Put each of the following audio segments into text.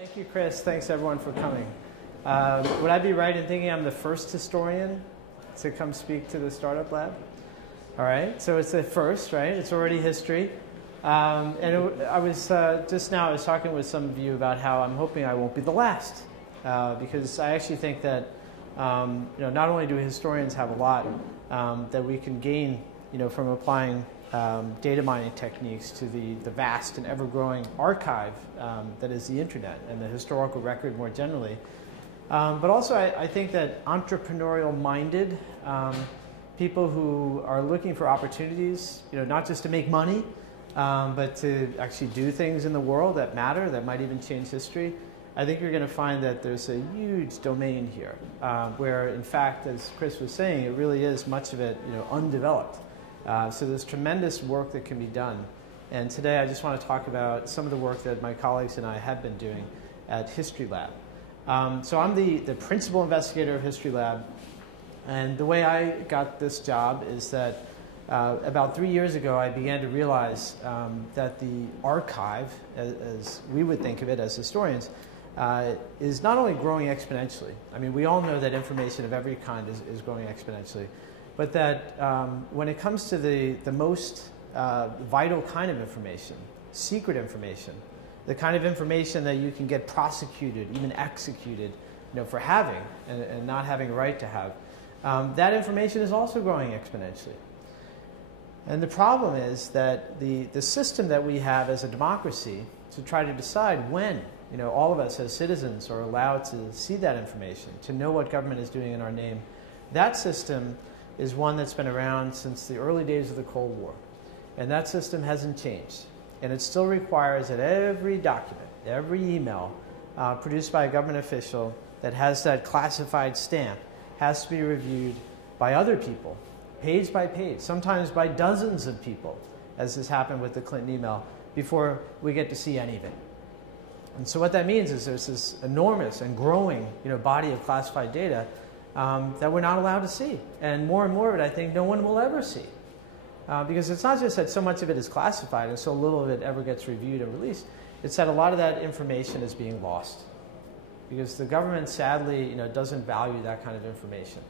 Thank you, Chris. Thanks, everyone, for coming. Would I be right in thinking I'm the first historian to come speak to the Startup Lab? All right, so it's the first, right? It's already history. I was just now I was talking with some of you about how I'm hoping I won't be the last, because I actually think that not only do historians have a lot that we can gain, from applying data mining techniques to the vast and ever-growing archive that is the internet and the historical record more generally. But also I think that entrepreneurial-minded people who are looking for opportunities, not just to make money, but to actually do things in the world that matter, that might even change history, I think you're going to find that there's a huge domain here where, in fact, as Chris was saying, it really is much of it undeveloped. So there's tremendous work that can be done. And today I just want to talk about some of the work that my colleagues and I have been doing at History Lab. So I'm the principal investigator of History Lab. And the way I got this job is that about 3 years ago I began to realize that the archive, as we would think of it as historians, is not only growing exponentially. I mean, we all know that information of every kind is growing exponentially. But that when it comes to the most vital kind of information, secret information, the kind of information that you can get prosecuted, even executed, for having and not having a right to have, that information is also growing exponentially. And the problem is that the system that we have as a democracy to try to decide when, all of us as citizens are allowed to see that information, to know what government is doing in our name, that system is one that's been around since the early days of the Cold War. And that system hasn't changed. And it still requires that every document, every email produced by a government official that has that classified stamp has to be reviewed by other people, page by page, sometimes by dozens of people, as has happened with the Clinton email, before we get to see any of it. And so what that means is there's this enormous and growing body of classified data that we're not allowed to see. And more of it, I think, no one will ever see. Because it's not just that so much of it is classified and so little of it ever gets reviewed and released. It's that a lot of that information is being lost. Because the government, sadly, doesn't value that kind of information.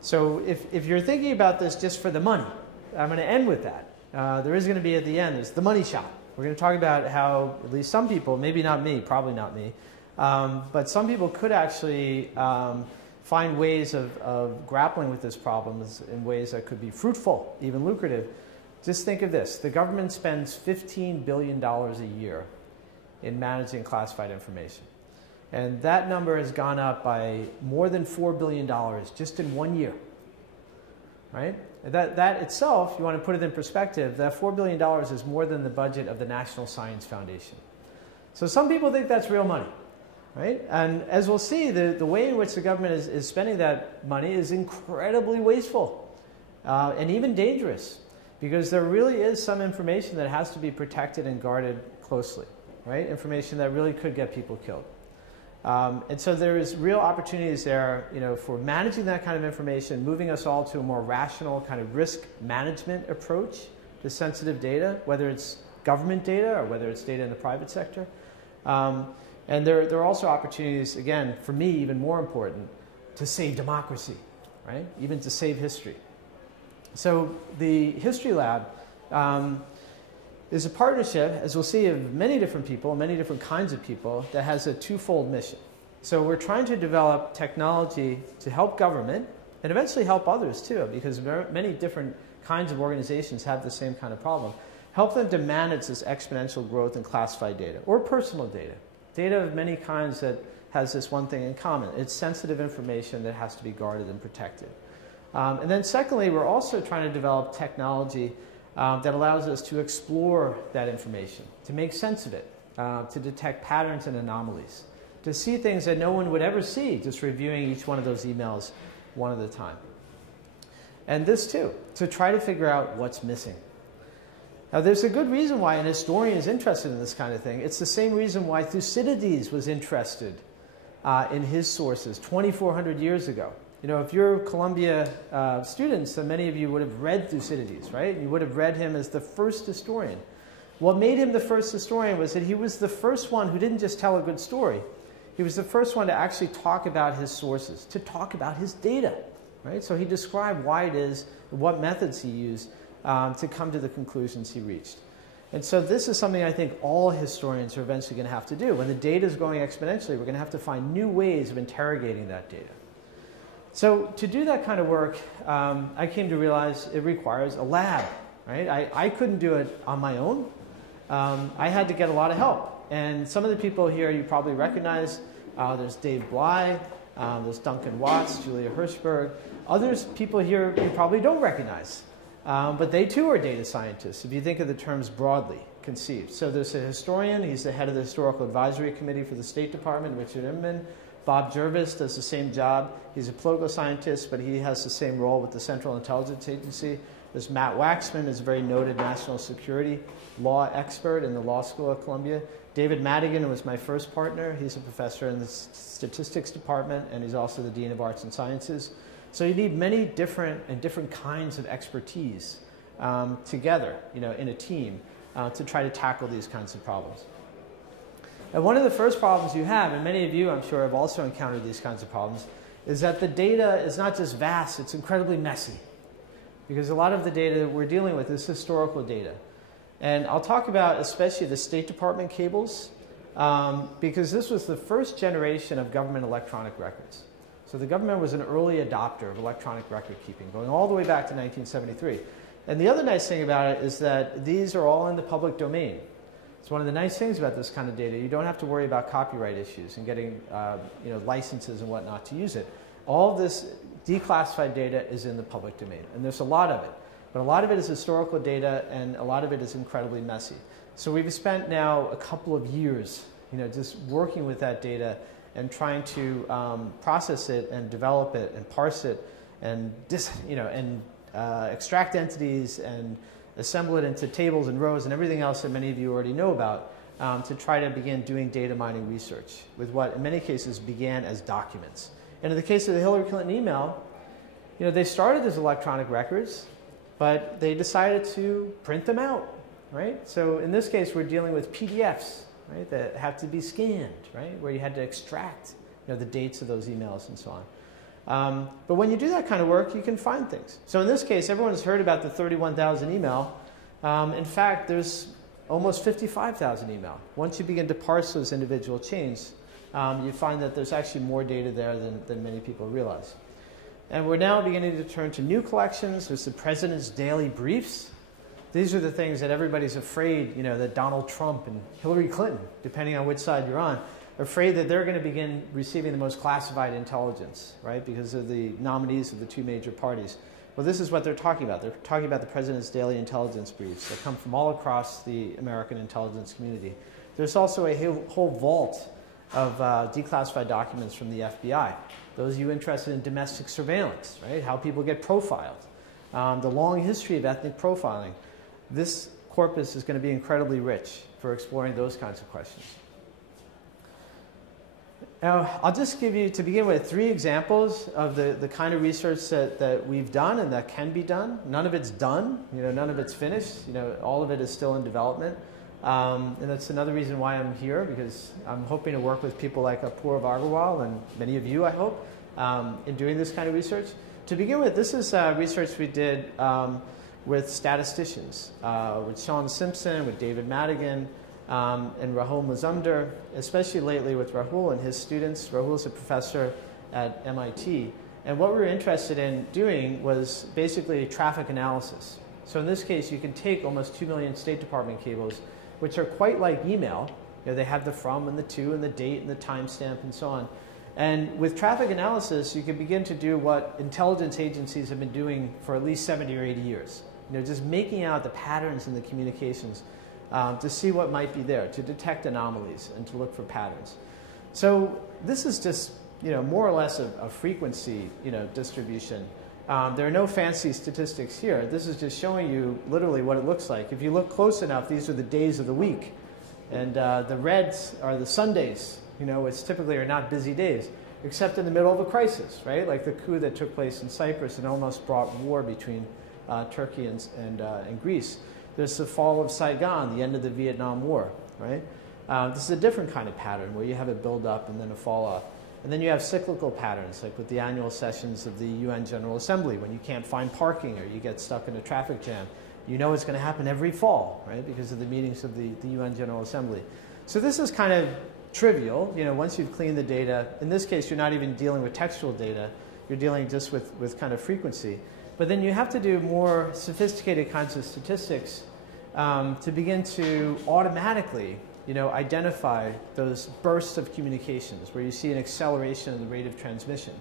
So if you're thinking about this just for the money, I'm going to end with that. There is going to be at the end, there's the money shot. We're going to talk about how at least some people, maybe not me, probably not me, but some people could actually find ways of grappling with this problem in ways that could be fruitful, even lucrative. Just think of this. The government spends $15 billion a year in managing classified information. And that number has gone up by more than $4 billion just in 1 year. Right? That itself, you want to put it in perspective, that $4 billion is more than the budget of the National Science Foundation. So some people think that's real money. Right? And as we'll see, the way in which the government is spending that money is incredibly wasteful and even dangerous, because there really is some information that has to be protected and guarded closely, right? Information that really could get people killed. And so there is real opportunities there, for managing that kind of information, moving us all to a more rational kind of risk management approach to sensitive data, whether it's government data or whether it's data in the private sector. And there are also opportunities, again, for me, even more important, to save democracy, right? Even to save history. So the History Lab is a partnership, as we'll see, of many different people, many different kinds of people, that has a twofold mission. So we're trying to develop technology to help government and eventually help others too, because many different kinds of organizations have the same kind of problem. Help them to manage this exponential growth in classified data or personal data. Data of many kinds that has this one thing in common. It's sensitive information that has to be guarded and protected. And then secondly, we're also trying to develop technology that allows us to explore that information, to make sense of it, to detect patterns and anomalies, to see things that no one would ever see just reviewing each one of those emails one at a time. And this too, to try to figure out what's missing. Now, there's a good reason why an historian is interested in this kind of thing. It's the same reason why Thucydides was interested in his sources 2,400 years ago. If you're Columbia students, then many of you would have read Thucydides, right? You would have read him as the first historian. What made him the first historian was that he was the first one who didn't just tell a good story. He was the first one to actually talk about his sources, to talk about his data, right? So he described why it is, what methods he used to come to the conclusions he reached. And so this is something I think all historians are eventually going to have to do. When the data is growing exponentially, we're going to have to find new ways of interrogating that data. So to do that kind of work, I came to realize it requires a lab, right? I couldn't do it on my own. I had to get a lot of help. And some of the people here you probably recognize. There's Dave Bly, there's Duncan Watts, Julia Hirschberg. Others, people here you probably don't recognize. But they too are data scientists, if you think of the terms broadly conceived. So there's a historian. He's the head of the Historical Advisory Committee for the State Department, Richard Inman. Bob Jervis does the same job. He's a political scientist, but he has the same role with the Central Intelligence Agency. There's Matt Waxman, who's a very noted national security law expert in the Law School at Columbia. David Madigan was my first partner. He's a professor in the Statistics Department, and he's also the Dean of Arts and Sciences. So you need many different kinds of expertise together, in a team to try to tackle these kinds of problems. And one of the first problems you have, and many of you I'm sure have also encountered these kinds of problems, is that the data is not just vast, it's incredibly messy. Because a lot of the data that we're dealing with is historical data. And I'll talk about especially the State Department cables, because this was the first generation of government electronic records. So the government was an early adopter of electronic record keeping, going all the way back to 1973. And the other nice thing about it is that these are all in the public domain. It's one of the nice things about this kind of data. You don't have to worry about copyright issues and getting licenses and whatnot to use it. All of this declassified data is in the public domain, and there's a lot of it. But a lot of it is historical data, and a lot of it is incredibly messy. So we've spent now a couple of years just working with that data and trying to process it and develop it and parse it and extract entities and assemble it into tables and rows and everything else that many of you already know about to try to begin doing data mining research with what in many cases began as documents. And in the case of the Hillary Clinton email, they started as electronic records, but they decided to print them out, right? So in this case, we're dealing with PDFs, right, that have to be scanned, right, where you had to extract the dates of those emails and so on. But when you do that kind of work, you can find things. So in this case, everyone's heard about the 31,000 email. In fact, there's almost 55,000 email. Once you begin to parse those individual chains, you find that there's actually more data there than many people realize. And we're now beginning to turn to new collections. There's the President's Daily Briefs. These are the things that everybody's afraid, that Donald Trump and Hillary Clinton, depending on which side you're on, are afraid that they're going to begin receiving the most classified intelligence, right, because of the nominees of the two major parties. Well, this is what they're talking about. They're talking about the President's Daily Intelligence Briefs that come from all across the American intelligence community. There's also a whole vault of declassified documents from the FBI. Those of you interested in domestic surveillance, right, how people get profiled, the long history of ethnic profiling. This corpus is going to be incredibly rich for exploring those kinds of questions. Now, I'll just give you, to begin with, 3 examples of the kind of research that we've done and that can be done. None of it's done, none of it's finished. All of it is still in development. And that's another reason why I'm here, because I'm hoping to work with people like Apoorv Agarwal and many of you, I hope, in doing this kind of research. To begin with, this is research we did with statisticians, with Sean Simpson, with David Madigan, and Rahul Mazumdar, especially lately with Rahul and his students. Rahul is a professor at MIT. And what we were interested in doing was basically traffic analysis. So in this case, you can take almost 2 million State Department cables, which are quite like email. They have the from and the to and the date and the timestamp and so on. And with traffic analysis, you can begin to do what intelligence agencies have been doing for at least 70 or 80 years. Just making out the patterns in the communications to see what might be there, to detect anomalies and to look for patterns. So this is just more or less a frequency distribution. There are no fancy statistics here. This is just showing you literally what it looks like. If you look close enough, these are the days of the week. And the reds are the Sundays, which typically are not busy days, except in the middle of a crisis, right? Like the coup that took place in Cyprus and almost brought war between Turkey and Greece. There's the fall of Saigon, the end of the Vietnam War, right? This is a different kind of pattern where you have a build-up and then a fall-off. And then you have cyclical patterns, like with the annual sessions of the UN General Assembly, when you can't find parking or you get stuck in a traffic jam. You know it's going to happen every fall, right, because of the meetings of the UN General Assembly. So this is kind of trivial. You know, once you've cleaned the data, in this case, you're not even dealing with textual data. You're dealing just with kind of frequency. But then you have to do more sophisticated kinds of statistics to begin to automatically, you know, identify those bursts of communications where you see an acceleration in the rate of transmission.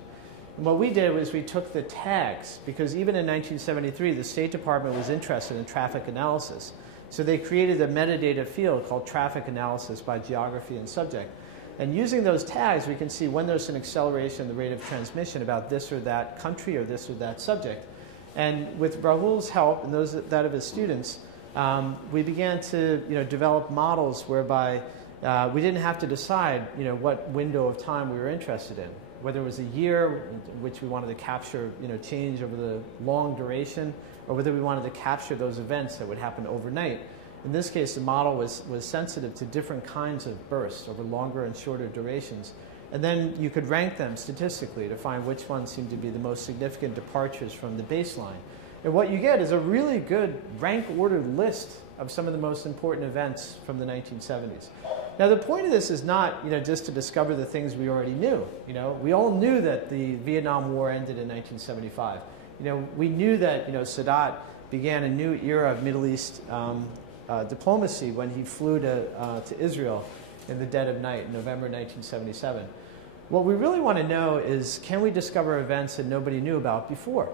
And what we did was we took the tags, because even in 1973, the State Department was interested in traffic analysis. So they created a metadata field called traffic analysis by geography and subject. And using those tags, we can see when there's an acceleration in the rate of transmission about this or that country or this or that subject. And with Rahul's help and that of his students, we began to develop models whereby we didn't have to decide what window of time we were interested in, whether it was a year in which we wanted to capture change over the long duration, or whether we wanted to capture those events that would happen overnight. In this case, the model was sensitive to different kinds of bursts over longer and shorter durations. And then you could rank them statistically to find which ones seemed to be the most significant departures from the baseline. And what you get is a really good rank-ordered list of some of the most important events from the 1970s. Now, the point of this is not just to discover the things we already knew. We all knew that the Vietnam War ended in 1975. We knew that Sadat began a new era of Middle East diplomacy when he flew to Israel in the dead of night in November 1977. What we really want to know is, can we discover events that nobody knew about before?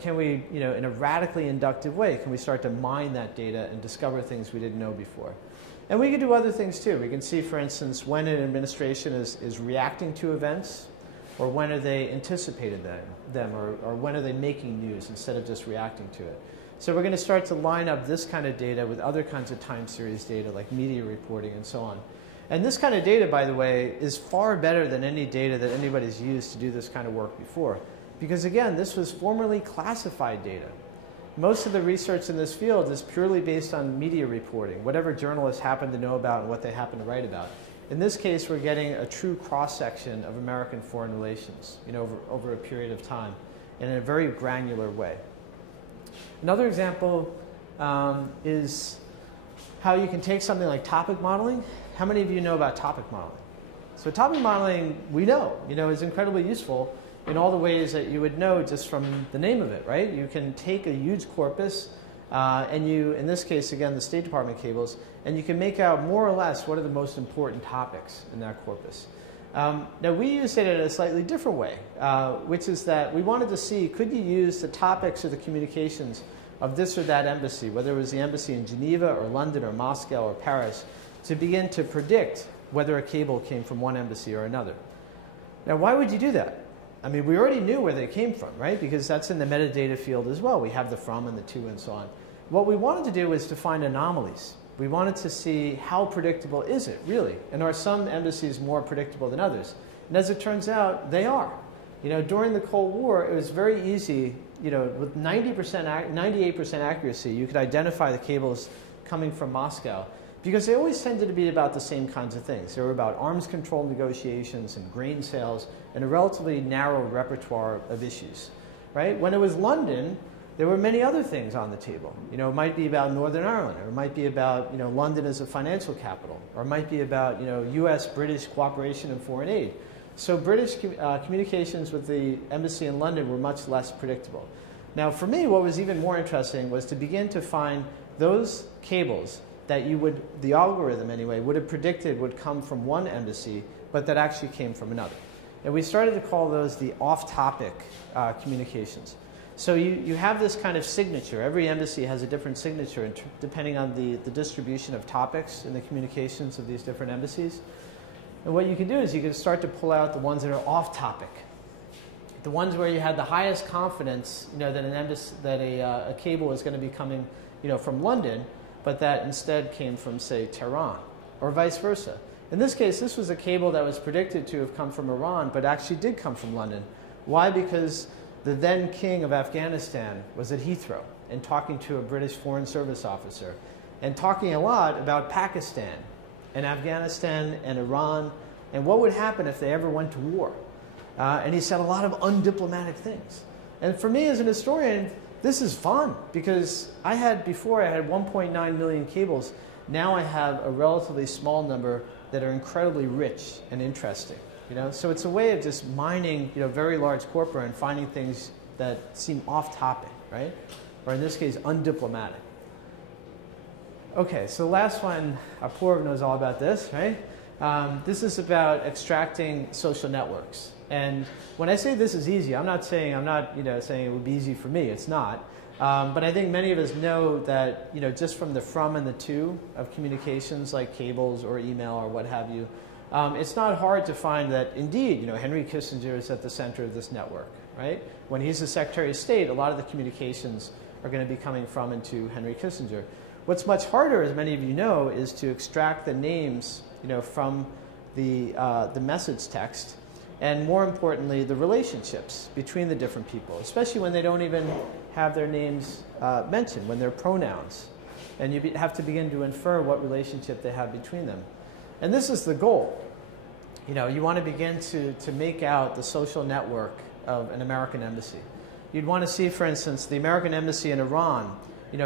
Can we, in a radically inductive way, can we start to mine that data and discover things we didn't know before? And we can do other things too. We can see, for instance, when an administration is reacting to events, or when are they anticipating them, or when are they making news instead of just reacting to it. So we're going to start to line up this kind of data with other kinds of time series data, like media reporting and so on. And this kind of data, by the way, is far better than any data that anybody's used to do this kind of work before. Because again, this was formerly classified data. Most of the research in this field is purely based on media reporting, whatever journalists happen to know about and what they happen to write about. In this case, we're getting a true cross-section of American foreign relations, over a period of time, in a very granular way. Another example is how you can take something like topic modeling. How many of you know about topic modeling? So topic modeling, we know, is incredibly useful in all the ways that you would know just from the name of it, right? You can take a huge corpus, and you, in this case, again, the State Department cables, and you can make out more or less what are the most important topics in that corpus. Now, we used it in a slightly different way, which is that we wanted to see, could you use the topics or the communications of this or that embassy, whether it was the embassy in Geneva or London or Moscow or Paris, to begin to predict whether a cable came from one embassy or another. Now, why would you do that? I mean, we already knew where they came from, right? Because that's in the metadata field as well. We have the from and the to and so on. What we wanted to do was to find anomalies. We wanted to see how predictable is it, really? And are some embassies more predictable than others? And as it turns out, they are. During the Cold War, it was very easy, with 98% accuracy, you could identify the cables coming from Moscow, because they always tended to be about the same kinds of things. They were about arms control negotiations and grain sales and a relatively narrow repertoire of issues, right? When it was London, there were many other things on the table. It might be about Northern Ireland, or it might be about London as a financial capital, or it might be about U.S.-British cooperation and foreign aid. So British communications with the embassy in London were much less predictable. Now, for me, what was even more interesting was to begin to find those cables that the algorithm anyway, would have predicted would come from one embassy, but that actually came from another. And we started to call those the off-topic communications. So you have this kind of signature. Every embassy has a different signature depending on the distribution of topics in the communications of these different embassies. And what you can do is you can start to pull out the ones that are off-topic. The ones where you had the highest confidence, that a cable is going to be coming, from London, but that instead came from, say, Tehran, or vice versa. In this case, this was a cable that was predicted to have come from Iran, but actually did come from London. Why? Because the then king of Afghanistan was at Heathrow, and talking to a British Foreign Service officer and talking a lot about Pakistan and Afghanistan and Iran and what would happen if they ever went to war. And he said a lot of undiplomatic things. And for me as an historian, this is fun because before I had 1.9 million cables. Now I have a relatively small number that are incredibly rich and interesting. So it's a way of just mining very large corpora and finding things that seem off topic, right? Or in this case, undiplomatic. Okay, so the last one, Apoorv knows all about this, right? This is about extracting social networks. And when I say this is easy, I'm not saying it would be easy for me. It's not. But I think many of us know that just from the from and the to of communications like cables or email or what have you, it's not hard to find that indeed Henry Kissinger is at the center of this network, right? When he's the Secretary of State, a lot of the communications are going to be coming from and to Henry Kissinger. What's much harder, as many of you know, is to extract the names from the message text, and more importantly, the relationships between the different people, especially when they don't even have their names mentioned, when they're pronouns. And you have to begin to infer what relationship they have between them. And this is the goal. You want to begin to make out the social network of an American embassy. You'd want to see, for instance, the American embassy in Iran,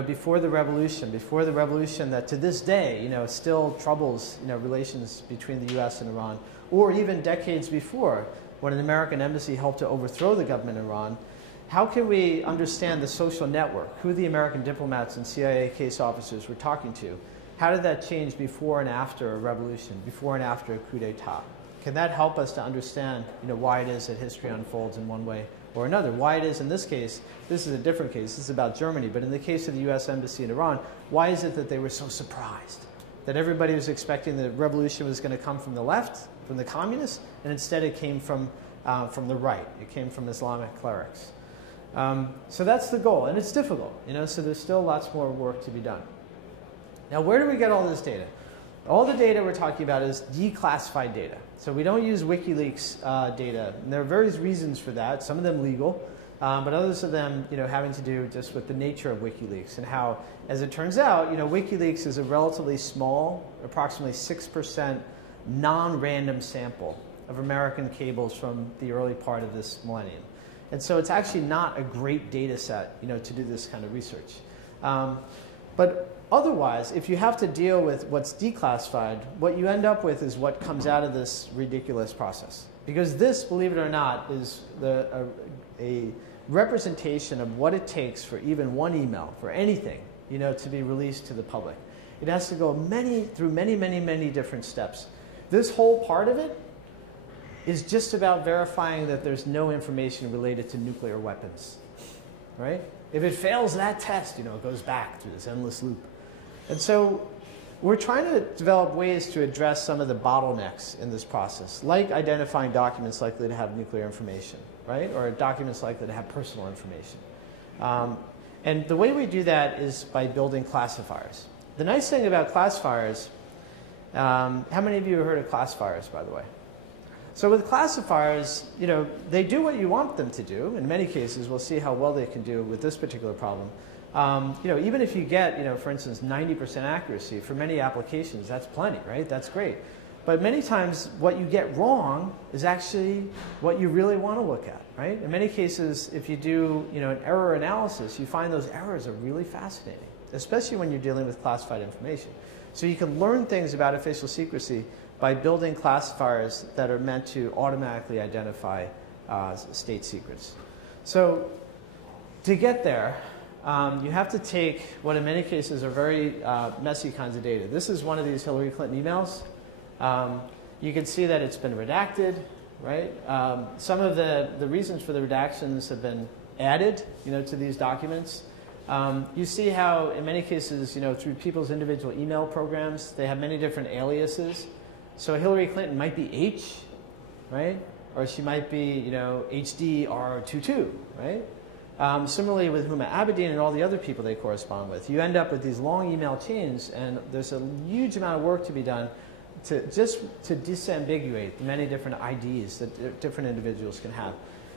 before the revolution that to this day, still troubles, relations between the US and Iran, or even decades before, when an American embassy helped to overthrow the government in Iran. How can we understand the social network, who the American diplomats and CIA case officers were talking to? How did that change before and after a revolution, before and after a coup d'etat? Can that help us to understand why it is that history unfolds in one way or another? Why it is in this case, this is a different case, this is about Germany, but in the case of the US Embassy in Iran, why is it that they were so surprised? That everybody was expecting the revolution was going to come from the left, from the communists, and instead it came from the right. It came from Islamic clerics. So that's the goal, and it's difficult, so there's still lots more work to be done. Now, where do we get all this data? All the data we're talking about is declassified data. So we don't use WikiLeaks data, and there are various reasons for that, some of them legal, but others of them having to do just with the nature of WikiLeaks and how, as it turns out, WikiLeaks is a relatively small, approximately 6% non-random sample of American cables from the early part of this millennium. And so it's actually not a great data set to do this kind of research. But otherwise, if you have to deal with what's declassified, what you end up with is what comes out of this ridiculous process. Because this, believe it or not, is a representation of what it takes for even one email, for anything, to be released to the public. It has to go through many different steps. This whole part of it is just about verifying that there's no information related to nuclear weapons, right? If it fails that test, it goes back through this endless loop. And so we're trying to develop ways to address some of the bottlenecks in this process, like identifying documents likely to have nuclear information, right? Or documents likely to have personal information. And the way we do that is by building classifiers. The nice thing about classifiers, how many of you have heard of classifiers, by the way? So with classifiers, they do what you want them to do. In many cases, we'll see how well they can do with this particular problem. Even if you get, for instance, 90% accuracy for many applications, that's plenty, right? That's great. But many times, what you get wrong is actually what you really want to look at, right? In many cases, if you do, an error analysis, you find those errors are really fascinating, especially when you're dealing with classified information. So you can learn things about official secrecy by building classifiers that are meant to automatically identify state secrets. So to get there, you have to take what in many cases are very messy kinds of data. This is one of these Hillary Clinton emails. You can see that it's been redacted, right? Some of the reasons for the redactions have been added, to these documents. You see how in many cases, through people's individual email programs, they have many different aliases. So Hillary Clinton might be H, right? Or she might be, HDR22, right? Similarly with Huma Abedin and all the other people they correspond with. You end up with these long email chains, and there's a huge amount of work to be done to disambiguate the many different IDs that different individuals can have.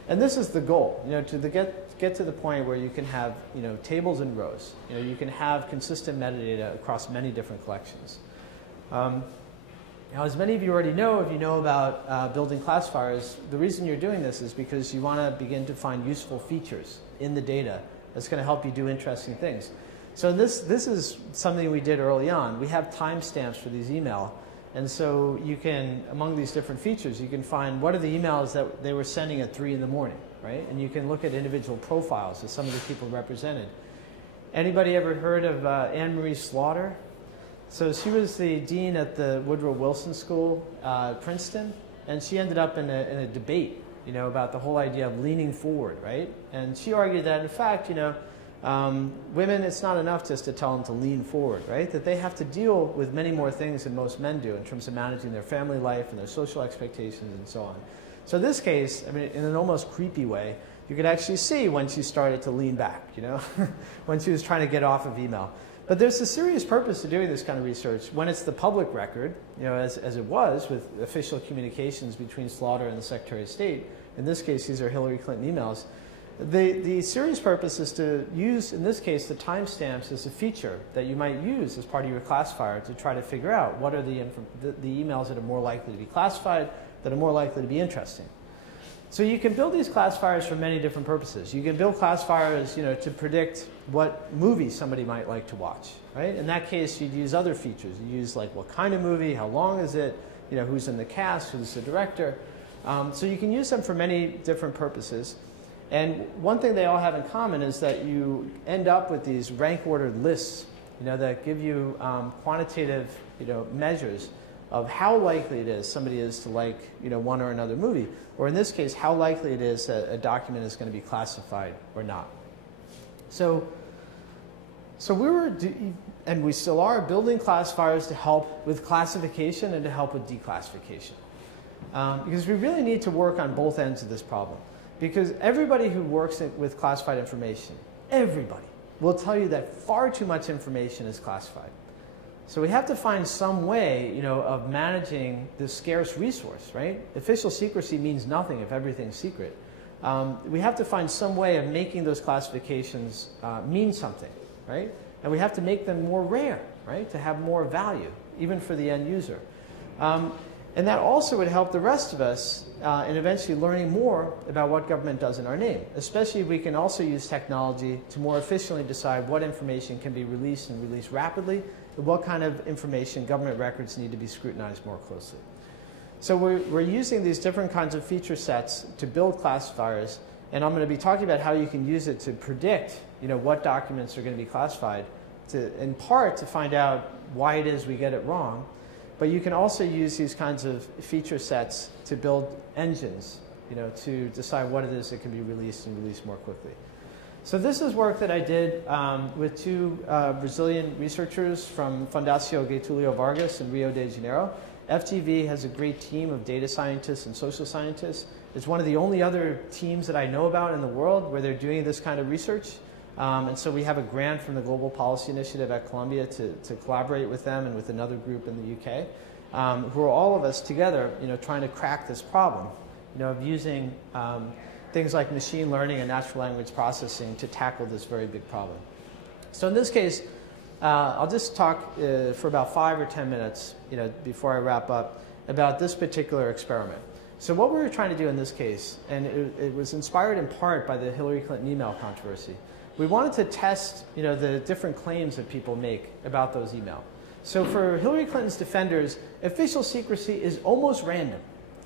And this is the goal, to get to the point where you can have, tables and rows. You can have consistent metadata across many different collections. Now, as many of you already know, if you know about building classifiers, the reason you're doing this is because you want to begin to find useful features in the data that's going to help you do interesting things. So this is something we did early on. We have timestamps for these email. And so you can, among these different features, you can find what are the emails that they were sending at 3 in the morning, right? And you can look at individual profiles of some of the people represented. Anybody ever heard of Anne Marie Slaughter? So she was the dean at the Woodrow Wilson School, Princeton, and she ended up in a debate, about the whole idea of leaning forward, right? And she argued that, in fact, women, it's not enough just to tell them to lean forward, right? That they have to deal with many more things than most men do in terms of managing their family life and their social expectations and so on. So in this case, I mean, in an almost creepy way, you could actually see when she started to lean back, when she was trying to get off of email. But there's a serious purpose to doing this kind of research when it's the public record, as it was with official communications between Slaughter and the Secretary of State. In this case, these are Hillary Clinton emails. The serious purpose is to use, in this case, the timestamps as a feature that you might use as part of your classifier to try to figure out what are the emails that are more likely to be classified, that are more likely to be interesting. So you can build these classifiers for many different purposes. You can build classifiers, to predict what movie somebody might like to watch, right? In that case, you'd use other features. You use like what kind of movie, how long is it, who's in the cast, who's the director. So you can use them for many different purposes. And one thing they all have in common is that you end up with these rank-ordered lists, that give you quantitative, measures of how likely it is somebody is to like, one or another movie, or in this case, how likely it is that a document is going to be classified or not. So we were, and we still are, building classifiers to help with classification and to help with declassification, because we really need to work on both ends of this problem. Because everybody who works with classified information, everybody, will tell you that far too much information is classified. So we have to find some way, of managing this scarce resource, right? Official secrecy means nothing if everything's secret. We have to find some way of making those classifications mean something, right? And we have to make them more rare, right? To have more value, even for the end user. And that also would help the rest of us in eventually learning more about what government does in our name, especially if we can also use technology to more efficiently decide what information can be released and released rapidly, and what kind of information government records need to be scrutinized more closely. So we're using these different kinds of feature sets to build classifiers, and I'm going to be talking about how you can use it to predict what documents are going to be classified, in part to find out why it is we get it wrong. But you can also use these kinds of feature sets to build engines, to decide what it is that can be released and released more quickly. So this is work that I did with two Brazilian researchers from Fundação Getúlio Vargas in Rio de Janeiro. FGV has a great team of data scientists and social scientists. It's one of the only other teams that I know about in the world where they're doing this kind of research. And so we have a grant from the Global Policy Initiative at Columbia to collaborate with them and with another group in the UK, who are all of us together, trying to crack this problem, of using things like machine learning and natural language processing to tackle this very big problem. So in this case, I'll just talk for about 5 or 10 minutes, before I wrap up, about this particular experiment. So what we were trying to do in this case, and it was inspired in part by the Hillary Clinton email controversy. We wanted to test, the different claims that people make about those emails. So for Hillary Clinton's defenders, official secrecy is almost random,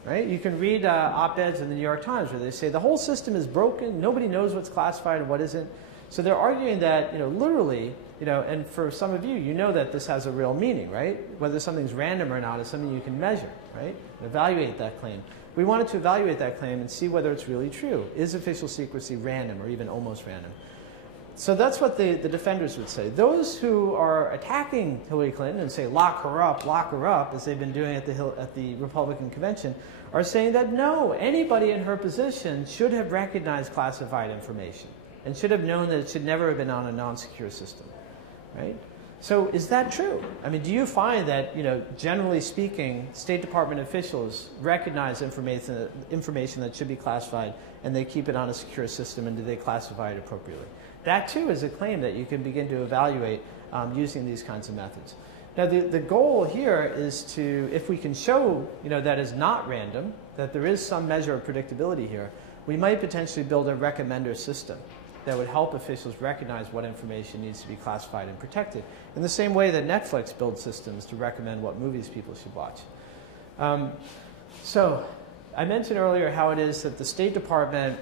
right? You can read op-eds in the New York Times where they say the whole system is broken, nobody knows what's classified and what isn't. So they're arguing that, literally, and for some of you, that this has a real meaning, right? Whether something's random or not is something you can measure, right? Evaluate that claim. We wanted to evaluate that claim and see whether it's really true. Is official secrecy random or even almost random? So that's what the defenders would say. Those who are attacking Hillary Clinton and say, lock her up, as they've been doing at the Republican convention, are saying that no, anybody in her position should have recognized classified information and should have known that it should never have been on a non-secure system, right? So is that true? I mean, do you find that, generally speaking, State Department officials recognize information that should be classified and they keep it on a secure system, and do they classify it appropriately? That too is a claim that you can begin to evaluate using these kinds of methods. Now the goal here is to, if we can show that is not random, that there is some measure of predictability here, we might potentially build a recommender system that would help officials recognize what information needs to be classified and protected, in the same way that Netflix builds systems to recommend what movies people should watch. So I mentioned earlier how it is that the State Department,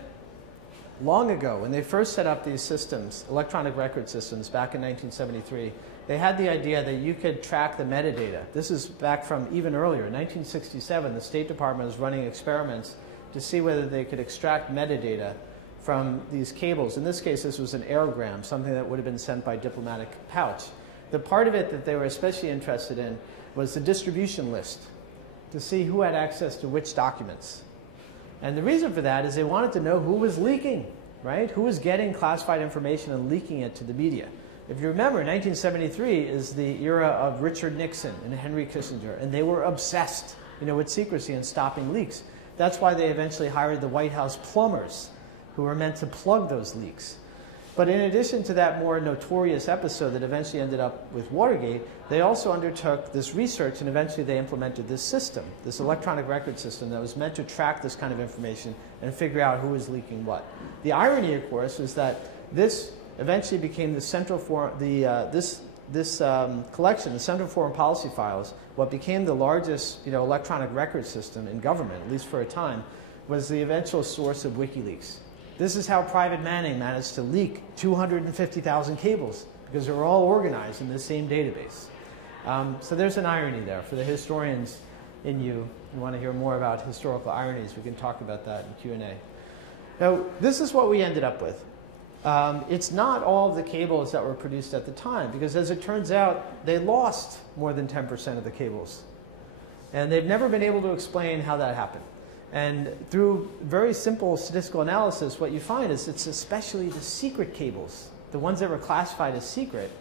long ago, when they first set up these systems, electronic record systems back in 1973, they had the idea that you could track the metadata. This is back from even earlier. In 1967, the State Department was running experiments to see whether they could extract metadata from these cables. In this case, this was an aerogram, something that would have been sent by diplomatic pouch. The part of it that they were especially interested in was the distribution list, to see who had access to which documents. And the reason for that is they wanted to know who was leaking, right? Who was getting classified information and leaking it to the media. If you remember, 1973 is the era of Richard Nixon and Henry Kissinger, and they were obsessed, with secrecy and stopping leaks. That's why they eventually hired the White House plumbers, who were meant to plug those leaks. But in addition to that more notorious episode that eventually ended up with Watergate, they also undertook this research, and eventually they implemented this system, this electronic record system that was meant to track this kind of information and figure out who was leaking what. The irony, of course, is that this eventually became the central collection, the Central Foreign Policy Files, what became the largest electronic record system in government, at least for a time, was the eventual source of WikiLeaks. This is how Private Manning managed to leak 250,000 cables, because they were all organized in the same database. So there's an irony there. For the historians in you want to hear more about historical ironies, we can talk about that in Q&A. Now, this is what we ended up with. It's not all of the cables that were produced at the time, because as it turns out, they lost more than 10% of the cables. And they've never been able to explain how that happened. And through very simple statistical analysis, what you find is it's especially the secret cables, the ones that were classified as secret,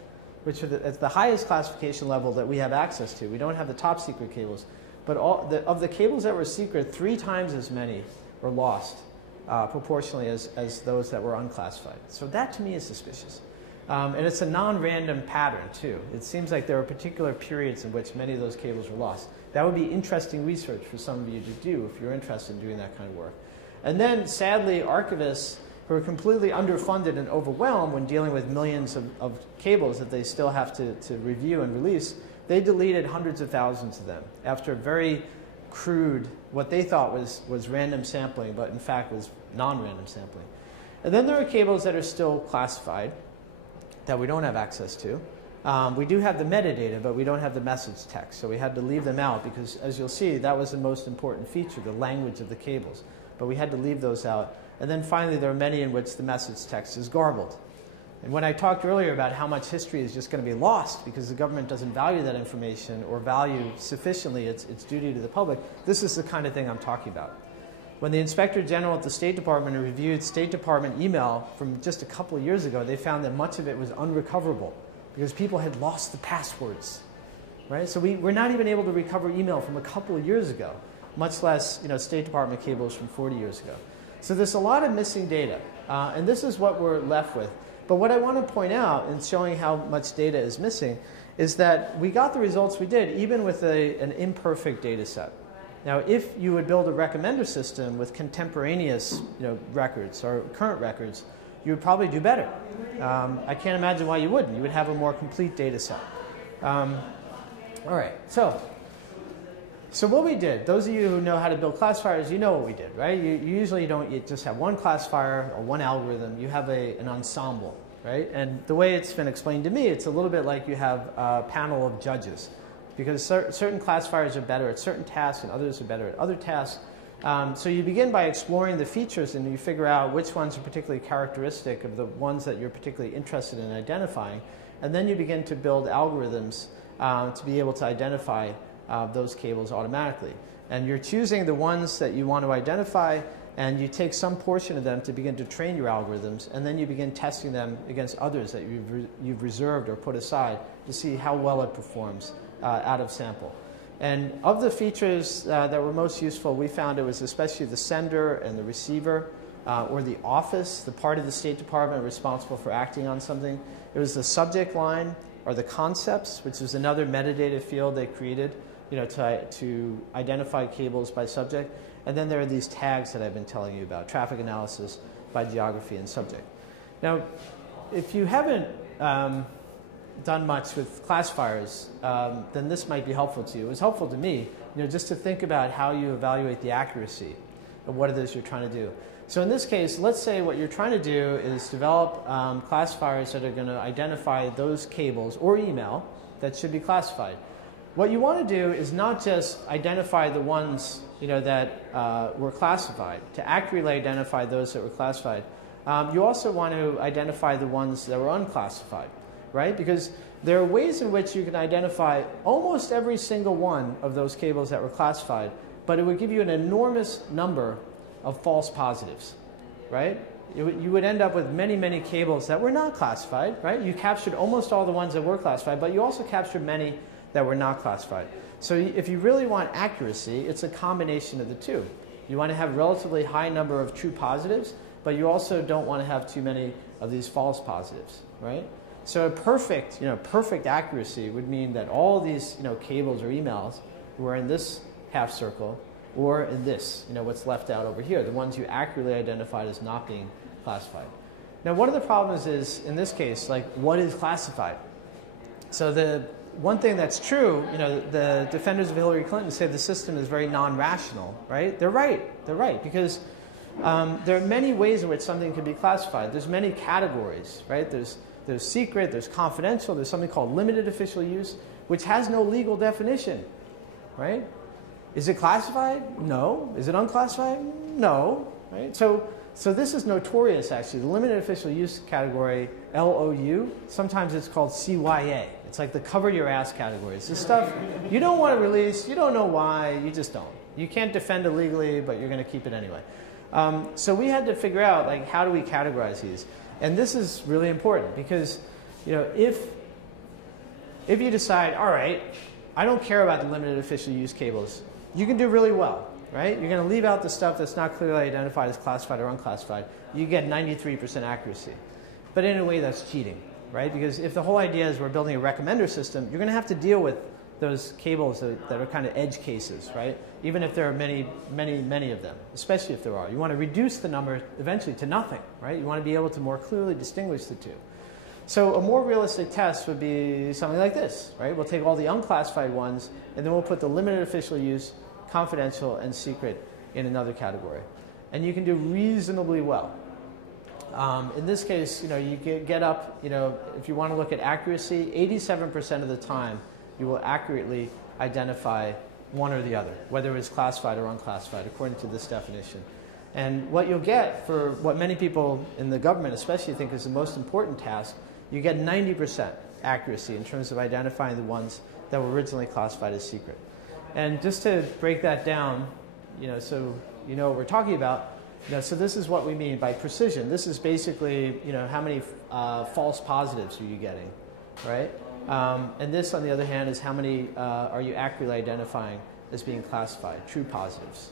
which are at the highest classification level that we have access to. We don't have the top secret cables. But of the cables that were secret, 3 times as many were lost proportionally as those that were unclassified. So that to me is suspicious. And it's a non-random pattern too. It seems like there are particular periods in which many of those cables were lost. That would be interesting research for some of you to do if you're interested in doing that kind of work. And then sadly, archivists who are completely underfunded and overwhelmed when dealing with millions of cables that they still have to review and release, they deleted hundreds of thousands of them after very crude, what they thought was random sampling, but in fact was non-random sampling. And then there are cables that are still classified that we don't have access to. We do have the metadata, but we don't have the message text, so we had to leave them out because, as you'll see, that was the most important feature, the language of the cables. But we had to leave those out. And then finally, there are many in which the message text is garbled. And when I talked earlier about how much history is just going to be lost because the government doesn't value that information or value sufficiently its duty to the public, this is the kind of thing I'm talking about. When the Inspector General at the State Department reviewed State Department email from just a couple of years ago, they found that much of it was unrecoverable because people had lost the passwords. Right? So we're not even able to recover email from a couple of years ago, much less State Department cables from 40 years ago. So there's a lot of missing data, and this is what we're left with. But what I want to point out in showing how much data is missing is that we got the results we did even with an imperfect data set. Now, if you would build a recommender system with contemporaneous records or current records, you would probably do better. I can't imagine why you wouldn't. You would have a more complete data set. All right, so what we did, those of you who know how to build classifiers, you know what we did, right? You usually don't just have one classifier or one algorithm. You have an ensemble, right? And the way it's been explained to me, it's a little bit like you have a panel of judges, because certain classifiers are better at certain tasks and others are better at other tasks. So you begin by exploring the features and you figure out which ones are particularly characteristic of the ones that you're particularly interested in identifying. And then you begin to build algorithms to be able to identify those cables automatically. And you're choosing the ones that you want to identify, and you take some portion of them to begin to train your algorithms, and then you begin testing them against others that you've reserved or put aside to see how well it performs out of sample. And of the features that were most useful, we found it was especially the sender and the receiver, or the office, the part of the State Department responsible for acting on something. It was the subject line, or the concepts, which is another metadata field they created, to identify cables by subject. And then there are these tags that I've been telling you about, traffic analysis by geography and subject. Now, if you haven't done much with classifiers, then this might be helpful to you. It was helpful to me, just to think about how you evaluate the accuracy of what it is you're trying to do. So in this case, let's say what you're trying to do is develop classifiers that are going to identify those cables or email that should be classified. What you want to do is not just identify the ones that were classified, to accurately identify those that were classified. You also want to identify the ones that were unclassified, right? Because there are ways in which you can identify almost every single one of those cables that were classified, but it would give you an enormous number of false positives, right? You would end up with many, many cables that were not classified, right? You captured almost all the ones that were classified, but you also captured many that were not classified. So if you really want accuracy, it's a combination of the two. You want to have a relatively high number of true positives, but you also don't want to have too many of these false positives, right? So a perfect accuracy would mean that all these, cables or emails were in this half circle, or in this, what's left out over here, the ones you accurately identified as not being classified. Now, one of the problems is, in this case, what is classified? So the one thing that's true, the defenders of Hillary Clinton say the system is very non-rational, right? They're right, because there are many ways in which something can be classified. There's many categories, right? There's secret, there's confidential, there's something called limited official use, which has no legal definition, right? Is it classified? No. Is it unclassified? No. Right? So this is notorious, actually. The limited official use category, LOU, sometimes it's called CYA. It's like the cover your ass category. It's the stuff you don't want to release, you don't know why, you just don't. You can't defend it legally, but you're going to keep it anyway. So we had to figure out, how do we categorize these? And this is really important because, if you decide, all right, I don't care about the limited official use cables, you can do really well, right? You're going to leave out the stuff that's not clearly identified as classified or unclassified. You get 93% accuracy. But in a way, that's cheating, right? Because if the whole idea is we're building a recommender system, you're going to have to deal with those cables that are kind of edge cases, right? Even if there are many, many, many of them, especially if there are. You want to reduce the number eventually to nothing, right? You want to be able to more clearly distinguish the two. So a more realistic test would be something like this, right? We'll take all the unclassified ones, and then we'll put the limited official use, confidential, and secret in another category. And you can do reasonably well. In this case, you get up, if you want to look at accuracy, 87% of the time, you will accurately identify one or the other, whether it's classified or unclassified, according to this definition. And what you'll get for what many people in the government especially think is the most important task, you get 90% accuracy in terms of identifying the ones that were originally classified as secret. And just to break that down, so you know what we're talking about, so this is what we mean by precision. This is basically, how many false positives are you getting, right? And this, on the other hand, is how many are you accurately identifying as being classified, true positives.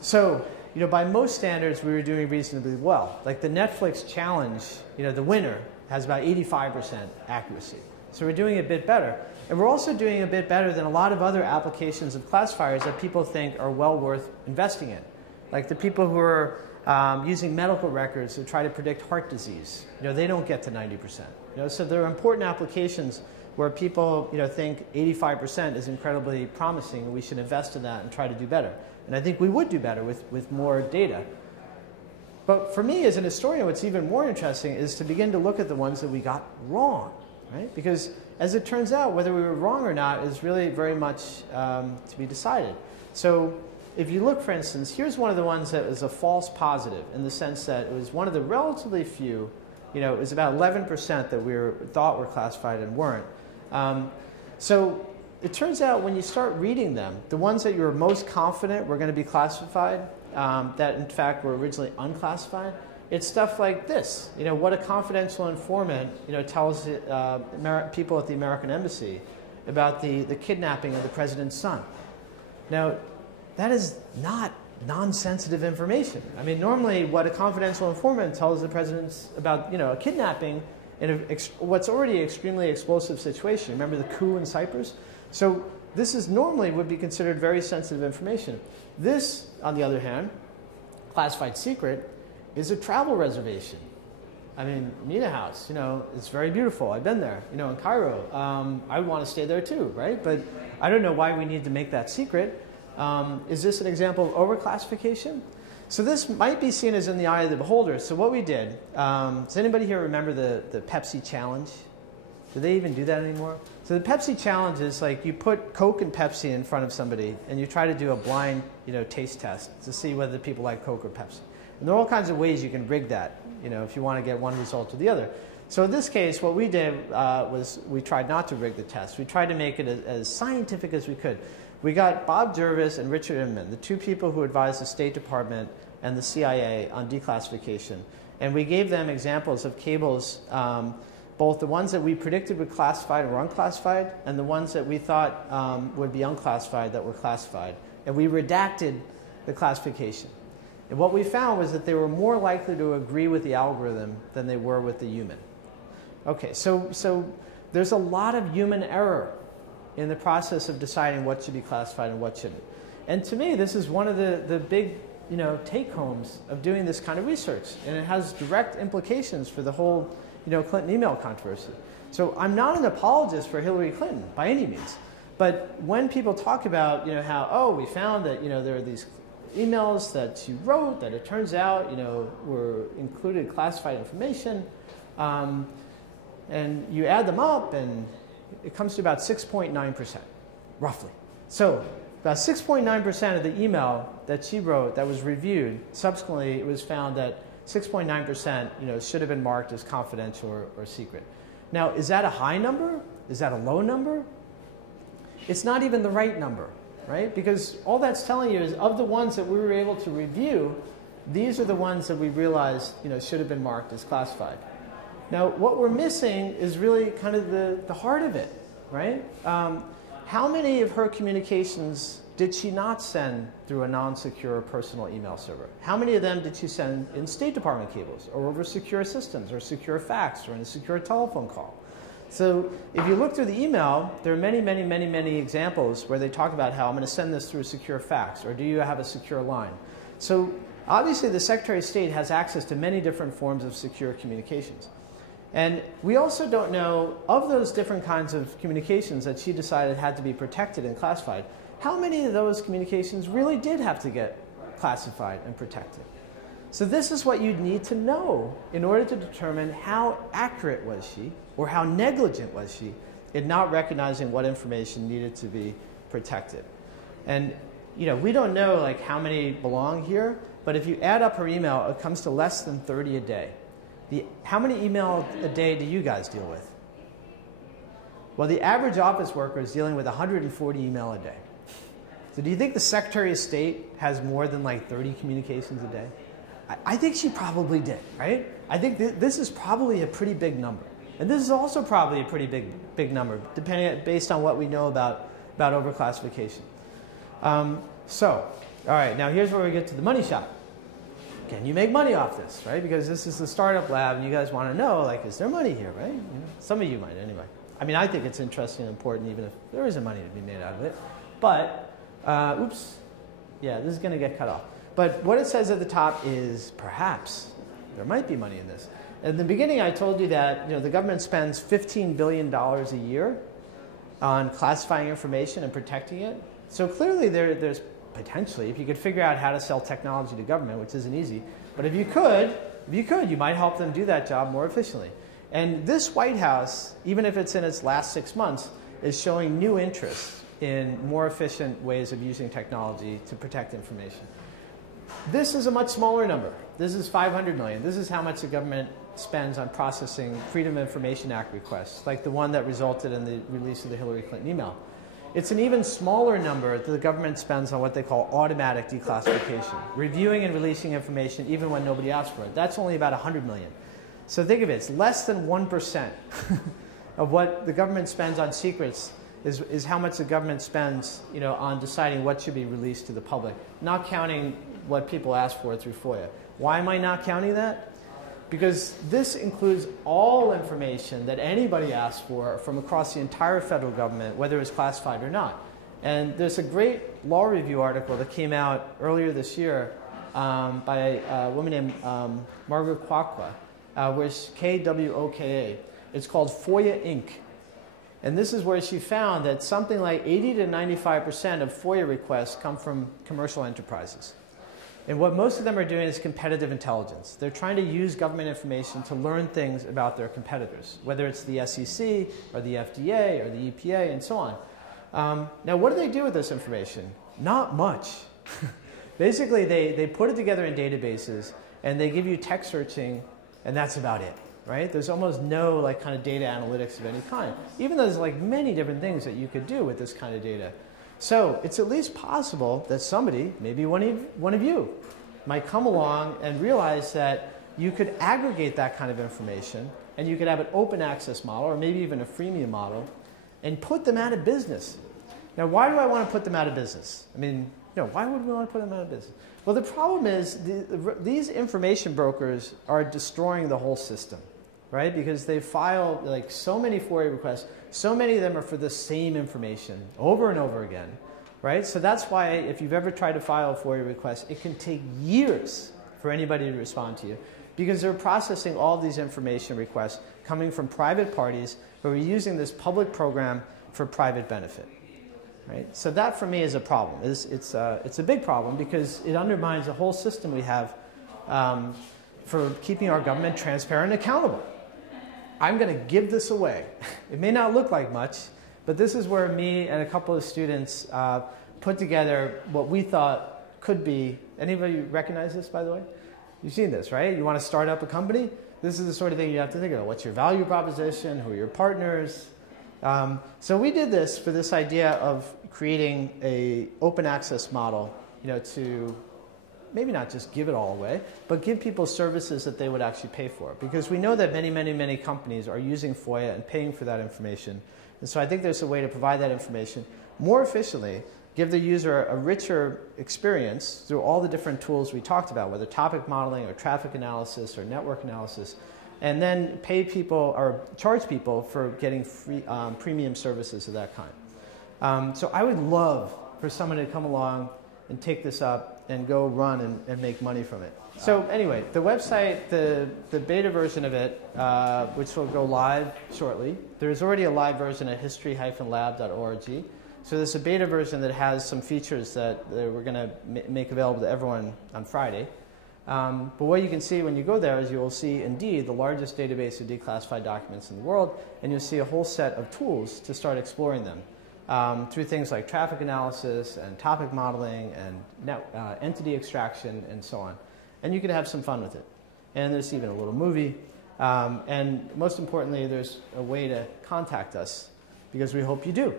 So, by most standards, we were doing reasonably well. Like the Netflix challenge, the winner has about 85% accuracy. So we're doing a bit better. And we're also doing a bit better than a lot of other applications of classifiers that people think are well worth investing in. Like the people who are using medical records to try to predict heart disease. They don't get to 90%. So there are important applications where people think 85% is incredibly promising and we should invest in that and try to do better. And I think we would do better with more data. But for me as an historian, what's even more interesting is to begin to look at the ones that we got wrong, right? Because as it turns out, whether we were wrong or not is really very much to be decided. So if you look, for instance, here's one of the ones that was a false positive in the sense that it was one of the relatively few, it was about 11% that we thought were classified and weren't. So it turns out when you start reading them, the ones that you were most confident were going to be classified that in fact were originally unclassified. It's stuff like this, what a confidential informant, tells people at the American Embassy about the kidnapping of the president's son. Now, that is not non-sensitive information. I mean, normally what a confidential informant tells the president about, a kidnapping in what's already an extremely explosive situation. Remember the coup in Cyprus? So this is normally would be considered very sensitive information. This, on the other hand, classified secret, is a travel reservation. I mean, Nina House, it's very beautiful. I've been there, in Cairo. I would want to stay there too, right? But I don't know why we need to make that secret. Is this an example of overclassification? So this might be seen as in the eye of the beholder. So what we did, does anybody here remember the Pepsi challenge? Do they even do that anymore? So the Pepsi challenge is like you put Coke and Pepsi in front of somebody and you try to do a blind taste test to see whether people like Coke or Pepsi. And there are all kinds of ways you can rig that, if you want to get one result or the other. So in this case, what we did was we tried not to rig the test. We tried to make it as scientific as we could. We got Bob Jervis and Richard Inman, the two people who advised the State Department and the CIA on declassification. And we gave them examples of cables, both the ones that we predicted were classified and were unclassified, and the ones that we thought would be unclassified that were classified. And we redacted the classification. And what we found was that they were more likely to agree with the algorithm than they were with the human. Okay, so there's a lot of human error in the process of deciding what should be classified and what shouldn't. And to me, this is one of the big take-homes of doing this kind of research. And it has direct implications for the whole Clinton email controversy. So I'm not an apologist for Hillary Clinton by any means. But when people talk about how, we found that there are these emails that she wrote that it turns out were included classified information, and you add them up and it comes to about 6.9%, roughly. So about 6.9% of the email that she wrote that was reviewed, subsequently it was found that 6.9% should have been marked as confidential or secret. Now, is that a high number? Is that a low number? It's not even the right number, right? Because all that's telling you is of the ones that we were able to review, these are the ones that we realized should have been marked as classified. Now, what we're missing is really kind of the heart of it, right? How many of her communications did she not send through a non-secure personal email server? How many of them did she send in State Department cables or over secure systems or secure fax or in a secure telephone call? So if you look through the email, there are many, many, many, many examples where they talk about how I'm going to send this through a secure fax or do you have a secure line? So obviously the Secretary of State has access to many different forms of secure communications. And we also don't know, of those different kinds of communications that she decided had to be protected and classified, how many of those communications really did have to get classified and protected? So this is what you'd need to know in order to determine how accurate was she or how negligent was she in not recognizing what information needed to be protected. And we don't know like how many belong here, but if you add up her email, it comes to less than 30 a day. How many email a day do you guys deal with? Well, the average office worker is dealing with 140 email a day. So do you think the Secretary of State has more than like 30 communications a day? I think she probably did, right? I think this is probably a pretty big number. And this is also probably a pretty big number, based on what we know about overclassification. All right, now here's where we get to the money shot. Can you make money off this, right? Because this is the startup lab, and you guys want to know, like, is there money here, right? Some of you might, anyway. I mean, I think it's interesting and important, even if there isn't money to be made out of it. But, oops, yeah, this is going to get cut off. But what it says at the top is, perhaps, there might be money in this. In the beginning, I told you that the government spends $15 billion a year on classifying information and protecting it. So clearly, there's potentially, if you could figure out how to sell technology to government, which isn't easy, but if you could, you might help them do that job more efficiently. And this White House, even if it's in its last 6 months, is showing new interest in more efficient ways of using technology to protect information. This is a much smaller number. This is $500 million. This is how much the government spends on processing Freedom of Information Act requests, like the one that resulted in the release of the Hillary Clinton email. It's an even smaller number that the government spends on what they call automatic declassification, reviewing and releasing information even when nobody asks for it. That's only about 100 million. So think of it, it's less than 1% of what the government spends on secrets is how much the government spends, on deciding what should be released to the public, not counting what people ask for through FOIA. Why am I not counting that? Because this includes all information that anybody asks for from across the entire federal government, whether it's classified or not. And there's a great law review article that came out earlier this year by a woman named Margaret Kwakwa, KwokA. It's called FOIA Inc. And this is where she found that something like 80 to 95% of FOIA requests come from commercial enterprises. And what most of them are doing is competitive intelligence. They're trying to use government information to learn things about their competitors, whether it's the SEC or the FDA or the EPA and so on. Now, what do they do with this information? Not much. Basically, they put it together in databases, and they give you text searching, and that's about it. Right? There's almost no kind of data analytics of any kind, even though there's many different things that you could do with this kind of data. So it's at least possible that somebody, maybe one of you, might come along and realize that you could aggregate that kind of information, and you could have an open access model, or maybe even a freemium model, and put them out of business. Now, why do I want to put them out of business? I mean, why would we want to put them out of business? Well, the problem is these information brokers are destroying the whole system. Right? Because they file so many FOIA requests, so many of them are for the same information over and over again. Right? So that's why if you've ever tried to file a FOIA request, it can take years for anybody to respond to you, because they're processing all these information requests coming from private parties who are using this public program for private benefit. Right? So that for me is a problem. It's a big problem because it undermines the whole system we have for keeping our government transparent and accountable. I'm going to give this away. It may not look like much, but this is where me and a couple of students put together what we thought could be. Anybody recognize this, by the way? You've seen this, right? You want to start up a company? This is the sort of thing you have to think about. What's your value proposition? Who are your partners? So we did this for this idea of creating an open access model, to maybe not just give it all away, but give people services that they would actually pay for. Because we know that many, many, many companies are using FOIA and paying for that information. And so I think there's a way to provide that information more efficiently, give the user a richer experience through all the different tools we talked about, whether topic modeling or traffic analysis or network analysis, and then pay people or charge people for getting free, premium services of that kind. So I would love for someone to come along and take this up and go run and make money from it. So anyway, the website, the beta version of it, which will go live shortly, there's already a live version at history-lab.org. So there's a beta version that has some features that we're going to make available to everyone on Friday. But what you can see when you go there is you will see, indeed, the largest database of declassified documents in the world, and you'll see a whole set of tools to start exploring them. Through things like traffic analysis and topic modeling and entity extraction and so on. And you can have some fun with it. And there's even a little movie. And most importantly, there's a way to contact us, because we hope you do.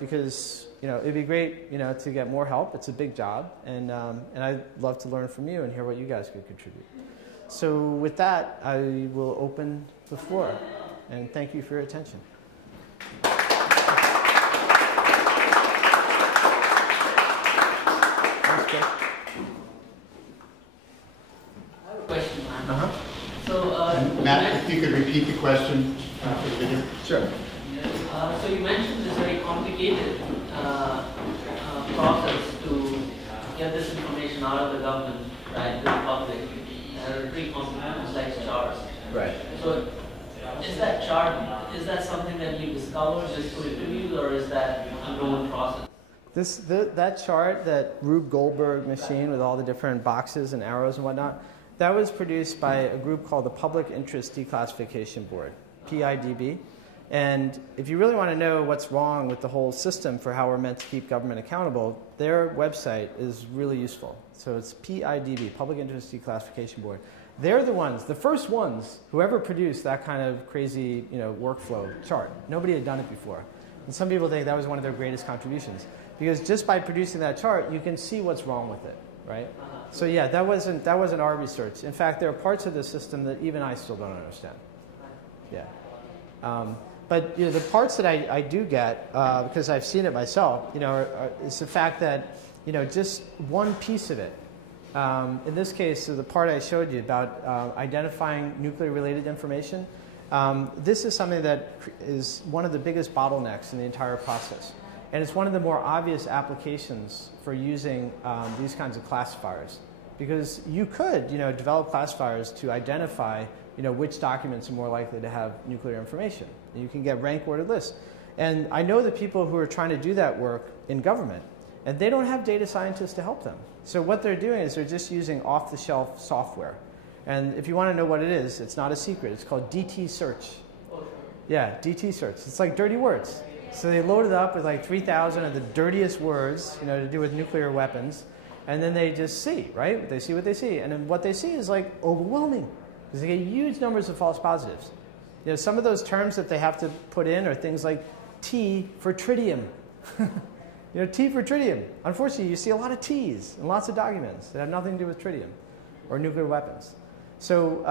Because it'd be great to get more help. It's a big job. And I'd love to learn from you and hear what you guys could contribute. So with that, I will open the floor. And thank you for your attention. I have a question, man. So, Matt, if you could repeat the question for the video. Sure. So you mentioned this very complicated process to get this information out of the government, right, to the public. Pretty complex charts. Right. So is that chart, is that something that you discovered, just put it to you, or is that a known process? That chart, that Rube Goldberg machine with all the different boxes and arrows and whatnot, that was produced by a group called the Public Interest Declassification Board, PIDB. And if you really want to know what's wrong with the whole system for how we're meant to keep government accountable, their website is really useful. So it's PIDB, Public Interest Declassification Board. They're the ones, the first ones, who ever produced that kind of crazy workflow chart. Nobody had done it before. And some people think that was one of their greatest contributions. Because just by producing that chart, you can see what's wrong with it, right? So yeah, that wasn't our research. In fact, there are parts of the system that even I still don't understand. Yeah. But the parts that I do get, because I've seen it myself, is the fact that just one piece of it. In this case, the part I showed you about identifying nuclear-related information, this is something that is one of the biggest bottlenecks in the entire process. And it's one of the more obvious applications for using these kinds of classifiers. Because you could develop classifiers to identify which documents are more likely to have nuclear information. And you can get rank-ordered lists. And I know the people who are trying to do that work in government, and they don't have data scientists to help them. So what they're doing is they're just using off-the-shelf software. And if you want to know what it is, it's not a secret. It's called DT search. Yeah, DT search. It's like dirty words. So they load it up with like 3,000 of the dirtiest words, to do with nuclear weapons, and then they just see, right? They see what they see, and then what they see is like overwhelming, because they get huge numbers of false positives. Some of those terms that they have to put in are things like T for tritium. T for tritium. Unfortunately, you see a lot of T's in lots of documents that have nothing to do with tritium or nuclear weapons. So,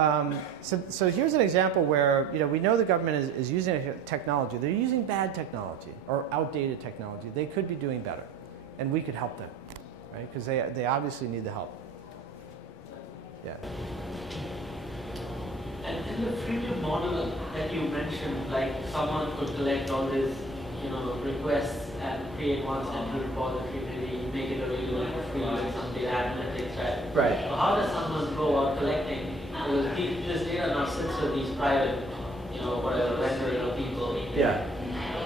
so here's an example where we know the government is using a technology. They're using bad technology or outdated technology. They could be doing better, and we could help them, right? Because they obviously need the help. Yeah. And in the freemium model that you mentioned, like someone could collect all these requests and create one central repository, maybe make it available for free with some data analytics, right? Right. So how does someone go about collecting? Because this data now sits with these private, whatever vendor people. Yeah.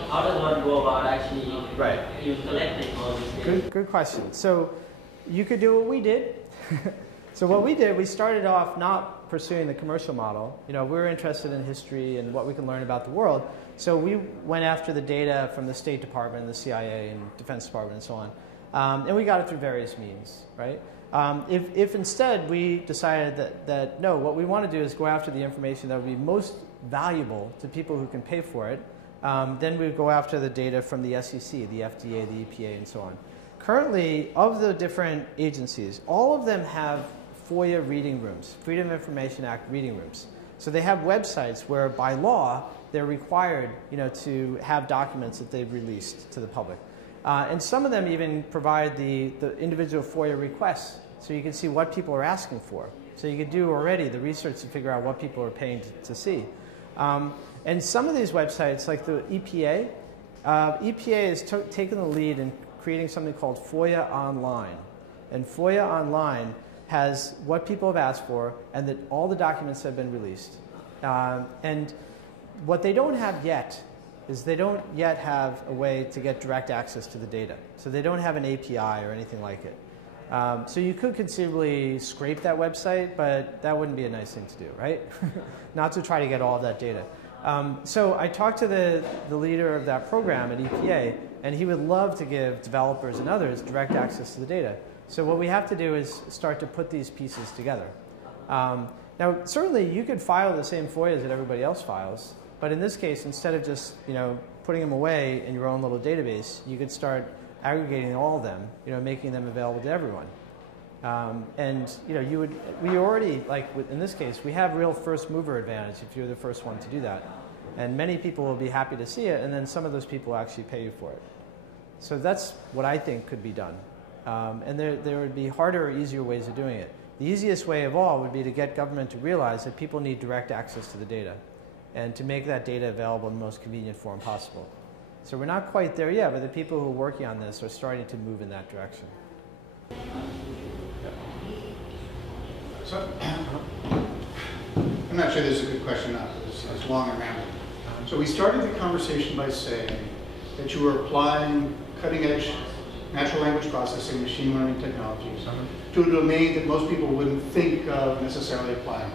How does one go about actually collecting all these data? Good question. So you could do what we did. So what we did, we started off not pursuing the commercial model. We were interested in history and what we can learn about the world. So we went after the data from the State Department, the CIA, and Defense Department, and so on. And we got it through various means, right? If instead we decided that no, what we want to do is go after the information that would be most valuable to people who can pay for it, then we would go after the data from the SEC, the FDA, the EPA, and so on. Currently, of the different agencies, all of them have FOIA reading rooms, Freedom of Information Act reading rooms. So they have websites where, by law, they're required, to have documents that they've released to the public. And some of them even provide the individual FOIA requests, so you can see what people are asking for. So you could do already the research to figure out what people are paying to see. And some of these websites, like the EPA, EPA has taken the lead in creating something called FOIA Online. And FOIA Online has what people have asked for, and that all the documents have been released. And what they don't have yet is they don't yet have a way to get direct access to the data. So they don't have an API or anything like it. So you could conceivably scrape that website, but that wouldn't be a nice thing to do, right? Not to try to get all of that data. So I talked to the leader of that program at EPA, and he would love to give developers and others direct access to the data. So what we have to do is start to put these pieces together. Now, certainly you could file the same FOIAs that everybody else files, but in this case, instead of just putting them away in your own little database, you could start aggregating all of them, making them available to everyone. And we already, like in this case, we have real first mover advantage if you're the first one to do that. And many people will be happy to see it, and then some of those people actually pay you for it. So that's what I think could be done. And there would be harder or easier ways of doing it. The easiest way of all would be to get government to realize that people need direct access to the data and to make that data available in the most convenient form possible. So we're not quite there yet, but the people who are working on this are starting to move in that direction. So, I'm not sure this is a good question now, because it's long and rambling. So we started the conversation by saying that you were applying cutting-edge natural language processing, machine learning technologies to a domain that most people wouldn't think of necessarily applying.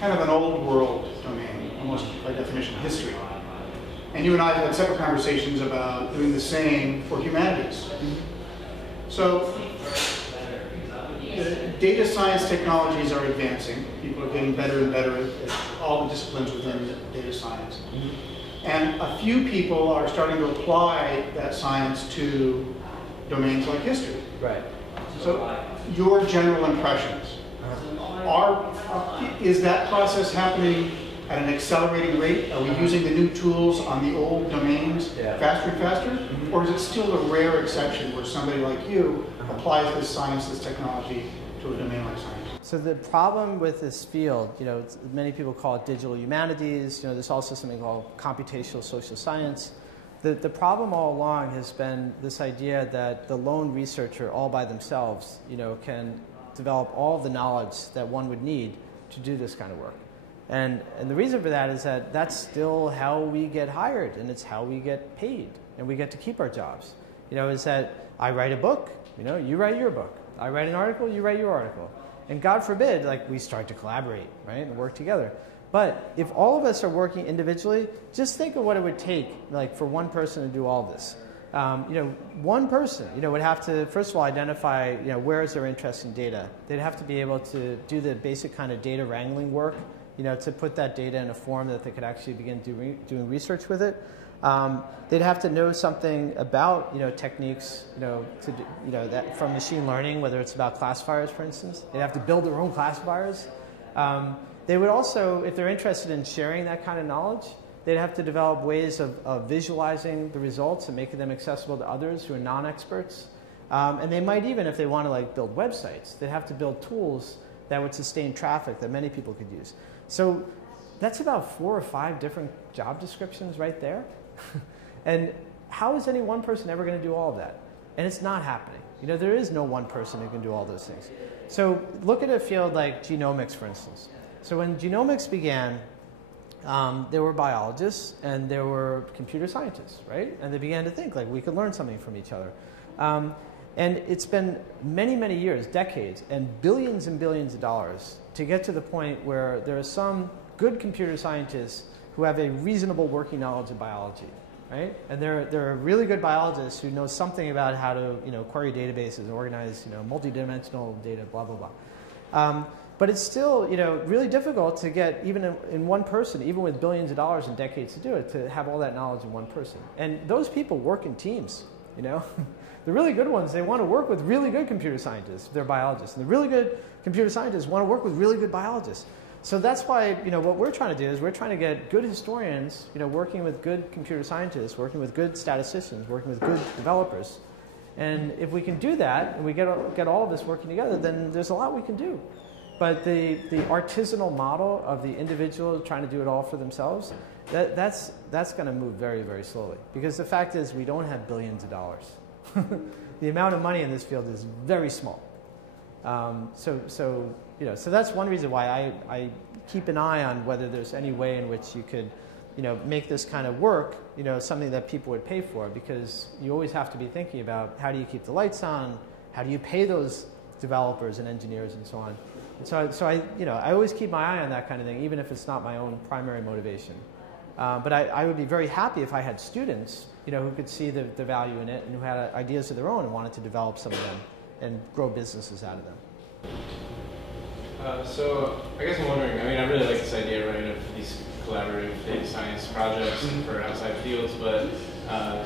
Kind of an old world domain, almost by definition history. And you and I have had separate conversations about doing the same for humanities. So data science technologies are advancing. People are getting better and better at all the disciplines within data science. And a few people are starting to apply that science to domains like history. Right. So your general impressions, is that process happening at an accelerating rate? Are we using the new tools on the old domains faster and faster? Or is it still a rare exception where somebody like you applies this science, this technology to a domain like science? So the problem with this field, many people call it digital humanities. There's also something called computational social science. The problem all along has been this idea that the lone researcher all by themselves, can develop all the knowledge that one would need to do this kind of work. And the reason for that is that that's still how we get hired, and it's how we get paid, and we get to keep our jobs. Is that I write a book, you write your book. I write an article, you write your article. And God forbid, we start to collaborate, right, and work together. But if all of us are working individually, just think of what it would take, for one person to do all this. One person, would have to, first of all, identify, where is their interest in data. They'd have to be able to do the basic kind of data wrangling work, to put that data in a form that they could actually begin doing research with it. They'd have to know something about, techniques, that from machine learning, whether it's about classifiers, for instance. They'd have to build their own classifiers. They would also, if they're interested in sharing that kind of knowledge, they'd have to develop ways of visualizing the results and making them accessible to others who are non-experts. And they might even, if they want to build websites, they'd have to build tools that would sustain traffic that many people could use. So that's about 4 or 5 different job descriptions right there. And how is any one person ever going to do all of that? And it's not happening. There is no one person who can do all those things. So look at a field like genomics, for instance. So when genomics began, there were biologists and there were computer scientists, right? And they began to think we could learn something from each other. And it's been many, many years, decades, and billions of dollars to get to the point where there are some good computer scientists who have a reasonable working knowledge of biology, right? And there are really good biologists who know something about how to query databases and organize multidimensional data, blah blah blah. But it's still really difficult to get even in one person, even with billions of dollars and decades to do it, to have all that knowledge in one person. And those people work in teams. The really good ones, they want to work with really good computer scientists, they're biologists. And the really good computer scientists want to work with really good biologists. So that's why, what we're trying to do is we're trying to get good historians, working with good computer scientists, working with good statisticians, working with good developers. And if we can do that, and we get all of this working together, then there's a lot we can do. But the artisanal model of the individual trying to do it all for themselves, that's going to move very, very slowly. Because the fact is we don't have billions of dollars. The amount of money in this field is very small. So that's one reason why I keep an eye on whether there's any way in which you could, make this kind of work, something that people would pay for, because you always have to be thinking about how do you keep the lights on, how do you pay those developers and engineers and so on. And so I always keep my eye on that kind of thing, even if it's not my own primary motivation. But I would be very happy if I had students, who could see the value in it and who had ideas of their own and wanted to develop some of them and grow businesses out of them. So I guess I'm wondering, I really like this idea, right, of these collaborative data science projects for outside fields, but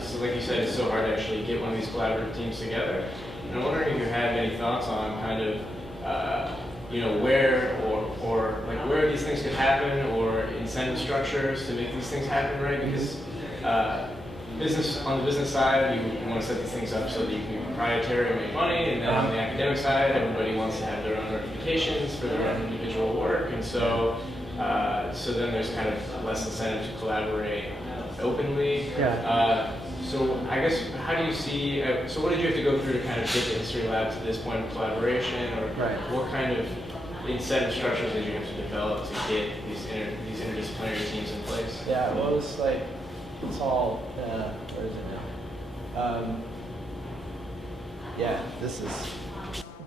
so like you said, it's so hard to actually get one of these collaborative teams together. And I'm wondering if you have any thoughts on kind of, where these things could happen, or incentive structures to make these things happen, right? Because on the business side, you want to set these things up so that you can be proprietary and make money, and then on the academic side, everybody wants to have their own reputations for their own individual work, and so then there's kind of less incentive to collaborate openly. Yeah. So I guess, how do you see, so what did you have to go through to kind of get the History Lab to this point of collaboration, or what kind of incentive structures did you have to develop to get these interdisciplinary teams in place? Yeah, well, it's all, where is it now? Yeah, this is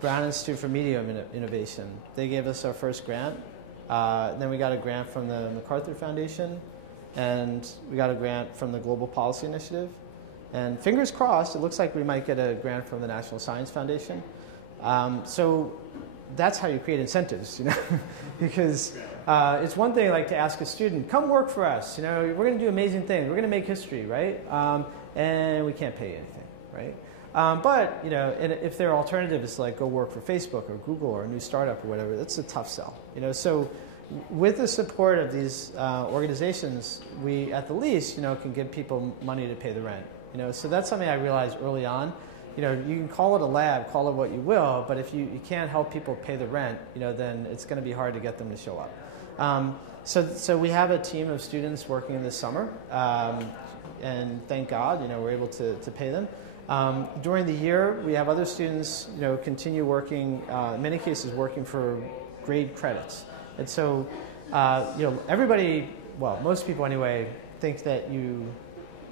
Brown Institute for Media Innovation. They gave us our first grant. Then we got a grant from the MacArthur Foundation, and we got a grant from the Global Policy Initiative. And fingers crossed, it looks like we might get a grant from the National Science Foundation. So that's how you create incentives, because it's one thing like to ask a student, come work for us. You know, we're going to do amazing things. We're going to make history, right? And we can't pay you anything, right? But you know, if their alternative is like go work for Facebook or Google or a new startup or whatever, that's a tough sell. You know, so with the support of these organizations, we at the least, you know, can give people money to pay the rent. You know, so that's something I realized early on. You know, you can call it a lab, call it what you will, but if you can't help people pay the rent, you know, then it's going to be hard to get them to show up. So we have a team of students working in this summer, and thank God, you know, we're able to pay them. During the year, we have other students, you know, continue working, in many cases working for grade credits. And so, you know, everybody, well, most people anyway, think that you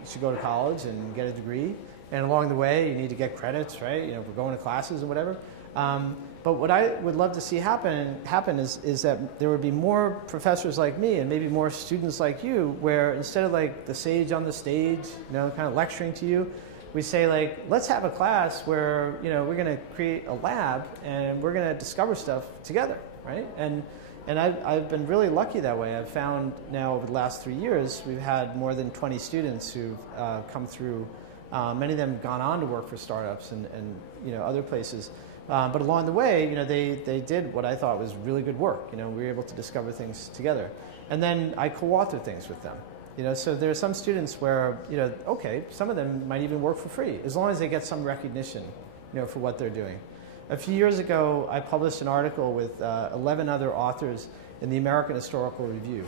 should go to college and get a degree. And along the way, you need to get credits, right? You know, for going to classes and whatever. But what I would love to see happen is that there would be more professors like me and maybe more students like you, where instead of like the sage on the stage, you know, kind of lecturing to you, we say like, let's have a class where, you know, we're going to create a lab and we're going to discover stuff together, right? And I've been really lucky that way. I've found now over the last 3 years, we've had more than 20 students who've come through. Many of them have gone on to work for startups and you know, other places. But along the way, you know, they did what I thought was really good work. You know, we were able to discover things together. And then I co-author things with them. You know, so there are some students where, you know, okay, some of them might even work for free, as long as they get some recognition, you know, for what they're doing. A few years ago, I published an article with 11 other authors in the American Historical Review.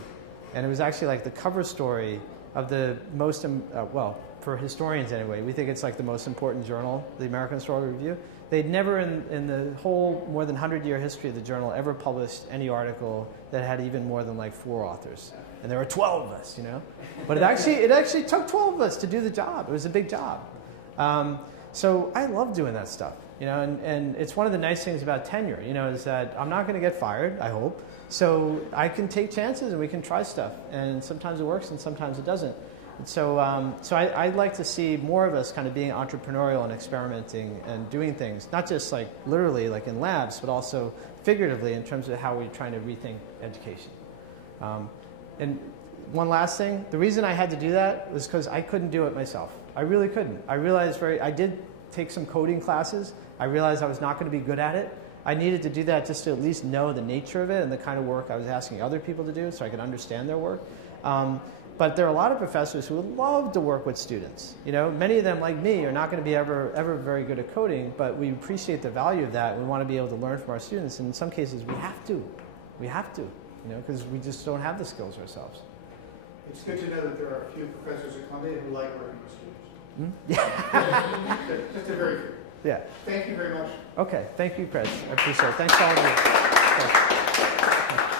And it was actually like the cover story of the most, well, for historians anyway, we think it's like the most important journal, the American Historical Review. They'd never in the whole more than 100-year history of the journal ever published any article that had even more than like 4 authors. And there were 12 of us, you know. But it actually took 12 of us to do the job. It was a big job. So I love doing that stuff, you know, and it's one of the nice things about tenure, you know, is that I'm not going to get fired, I hope. So I can take chances and we can try stuff. And sometimes it works and sometimes it doesn't. So, I'd like to see more of us kind of being entrepreneurial and experimenting and doing things, not just like literally like in labs, but also figuratively in terms of how we're trying to rethink education. And one last thing, the reason I had to do that was because I couldn't do it myself. I really couldn't. I realized I did take some coding classes. I realized I was not going to be good at it. I needed to do that just to at least know the nature of it and the kind of work I was asking other people to do so I could understand their work. But there are a lot of professors who would love to work with students. You know, many of them, like me, are not going to be ever very good at coding, but we appreciate the value of that. We want to be able to learn from our students, and in some cases, we have to. We have to, you know, because we just don't have the skills ourselves. It's good to know that there are a few professors at Connelly who like working with students. Yeah. Just a very few. Yeah. Thank you very much. Okay. Thank you, Chris. I appreciate it. Thanks to all of you. Okay.